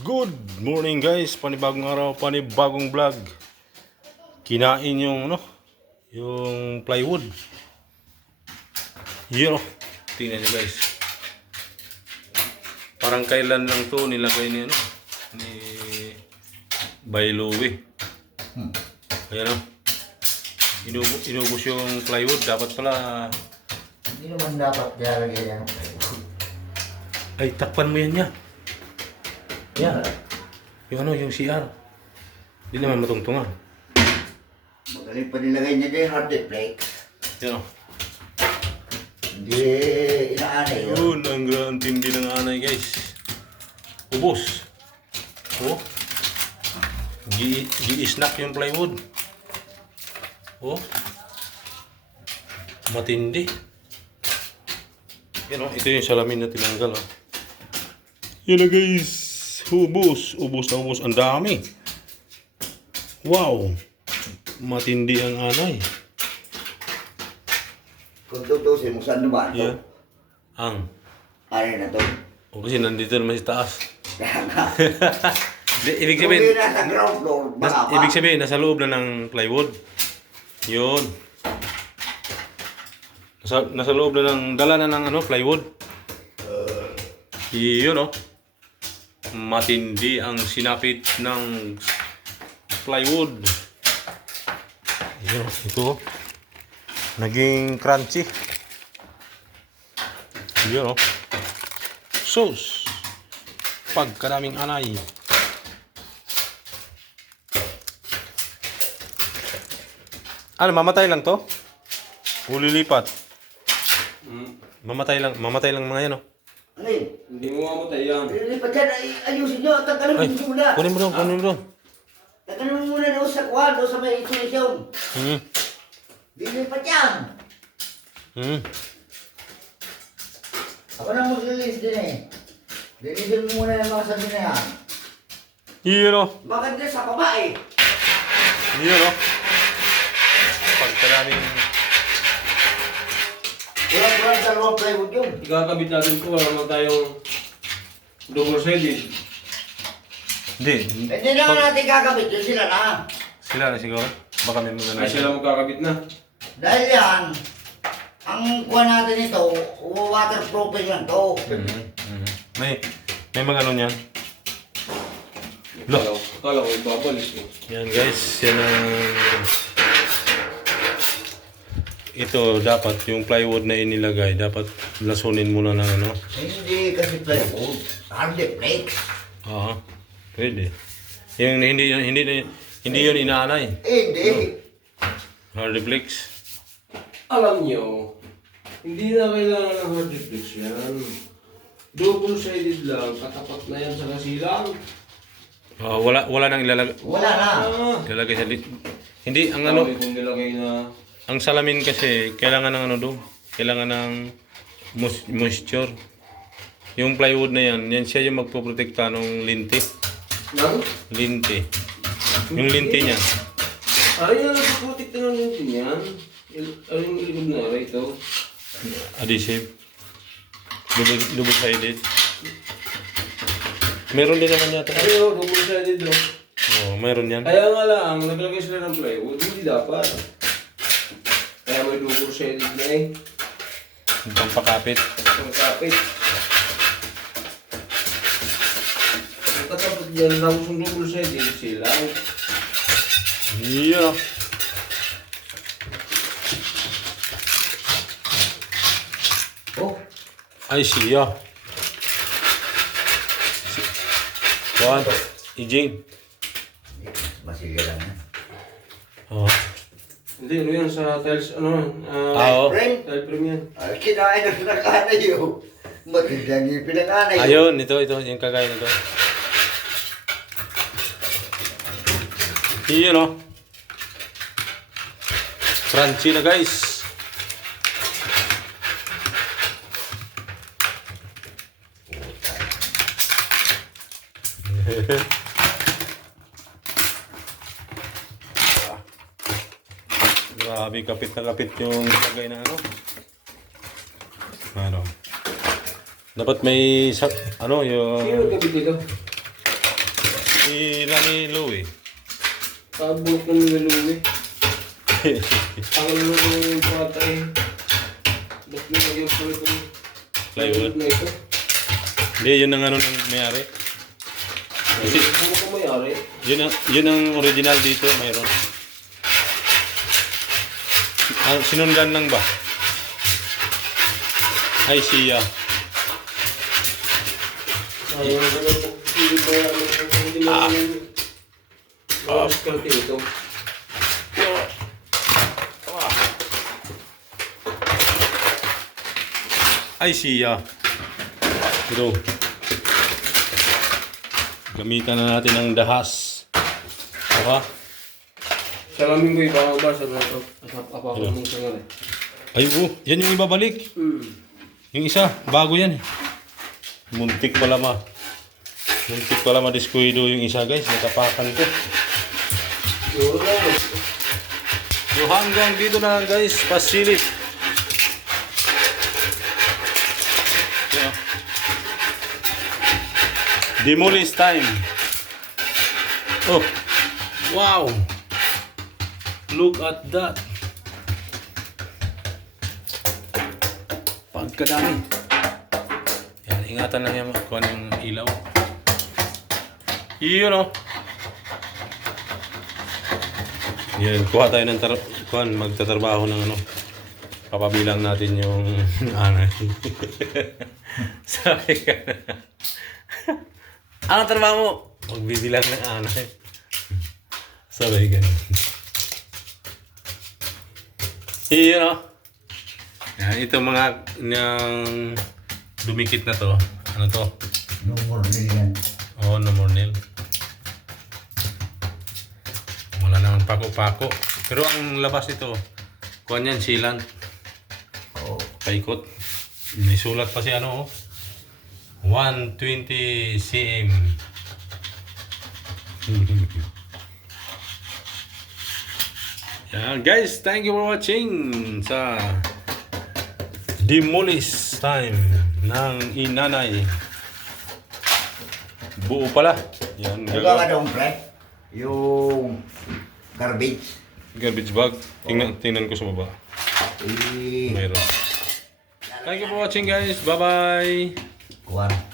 Good morning guys, panibagong araw, panibagong vlog. Kinain yung yung plywood. Yun tingnan nyo guys. Parang kailan lang to nilagay ni ni Bailowi. Ayan inubos yung plywood. Dapat pala Hindi naman dapat lalagay yan. ay takpan mo yan niya. Yan. Yung CR. Hindi naman matungtungan. Magaling pa nilagay niya dyan yung hard flakes. Yan Hindi inaanay yun. Yun, ang grand tindi ng anay guys. Ubos. Oh. Gi-snack yung plywood. Oh. Matindi. Yan ito yung salamin na tinanggal Yan guys. Ubos na ubos. Ang dami. Wow. Matindi ang anay. Kung tutusin mo, saan naman ito? Yan. Ang. Anay na to. O kasi nandito naman sa taas. Kaya nga. Ibig Kung sabihin, hindi nasa ground floor, baka pa. ibig sabihin, nasa loob na ng plywood. Yun. Nasa loob na ng, dala na ng plywood. Yun Matindi ang sinapit ng plywood. Yun, ito. Naging crunchy. Yun Sauce. Pagkaraming anay. Ano, mamatay lang to? Ulilipat. Mamatay lang mga yan Ano yun? Hindi mo mamatay yan. Lilipat yan, ayusin nyo. Tanggalin mo Ay, muna. kunin mo doon. Tanggalin mo muna doon sa kuwan, doon sa may insulation. Hmm. Lilipat yan. Ako na mag-release din eh. Releasein mo muna yung mga sabi na yan. Yun Bakit din sa baba eh? Yun Pagkaraming Walang dalawang plywood yun. Ikakabit natin ito. Wala naman tayong double-sided. Hindi. Hindi na natin gagawin yun, sila na. Sila na siguro. Baka may mga Ay sila magkakabit na. Dahil yan, ang kuha natin ito, waterproofing lang to. May mga niyan. Look. Akala ko ibabalis eh. Yan guys, yan ang ito dapat yung plywood na inilagay dapat lasunin muna ng Hindi kasi plywood, hard flakes. Oo. Pwede. Yung hindi yun inaanay. Hindi. Hardiplex. Alam nyo, hindi na kailangan ng hard reflex yan. Double-sided lang, katapat na yan sa kasilang. Wala nang ilalagay. Wala na. Ilalagay sa hindi ang Kung nilagay na ang salamin kasi kailangan ng doon. Kailangan ng moisture. Yung plywood na yan siya yung magpoprotekta ng linti. nang Linti. Yung linti niya. ay na nagpuputik na ng lintin yan. Ano yung ilikod na ito? Adhesive. Double-sided. Meron din naman yata. Ay double-sided lang. Oh, meron yan. Kaya nga lang, naglagay sila ng plywood, hindi dapat. Kaya may double-sided na eh. Yung pampakapit. Pagkapit. Ang katapat dyan, tapos yung double-sided sila. Yeah. Oh, Ay siya. Juan. Ijing. masilya lang yan. Oh. Hindi, ano yan sa tiles, ano, Oo. Frame? tile frame yan. Ay, kinain na pinag-anay yun. Matindang yung pinag-anay yun. Ayun, ito, yung kagaya nito. Yun Crunchy na guys. Grabe, kapit na kapit yung lagay na Dapat may yung Sino nagkabit dito? Rani Louie. Kabulok ng niluwi. Ang yung patay. Ba't nilagyan ko itong Plywood. na ito? Hindi, yun ang ano ng mayari. Kasi, Ano ko mayari? yun ang original dito, mayroon. Sinundan lang ba? Ay, siya. Sayang ko na po. Hindi ba hindi na yung diskarte ito? Ay, siya. Pero, gamitan na natin ang dahas. Diba? Salamin ko ibabasa na ito. Apa ko mong sangal eh. Ay, yan yung ibabalik. Yung isa, bago yan. Muntik pala Muntik pala madiskuido yung isa, guys. Natapakan ko. Siguro lang. So hanggang dito na lang, guys. Pasilip. Yeah. Demolish time. Oh. Wow. Look at that. Pagkadami. Yan, ingatan lang yan kung yung ilaw. Yun o. Yan, kuha tayo ng magtatrabaho ng ano. Papabilang natin yung anay. Sabi ka na. Anong trabaho mo? Magbibilang ng anay. Sabi ka na. Yun o. Yan, ito mga ng dumikit na to. Ano to? No more yan. Oo, no more nail. Wala naman pako-pako. Pero ang labas ito, kuhan yan, silan. Oo. Paikot. May sulat pa si ano, 120 cm. Yeah, guys, thank you for watching sa demolish time ng inanay. Buo pala. Yan, Nagawa ka daw, pre? Yung garbage. garbage bag. Tingnan ko sa baba. Eh, Mayroon. Thank you for watching, guys. Bye-bye. kuwan.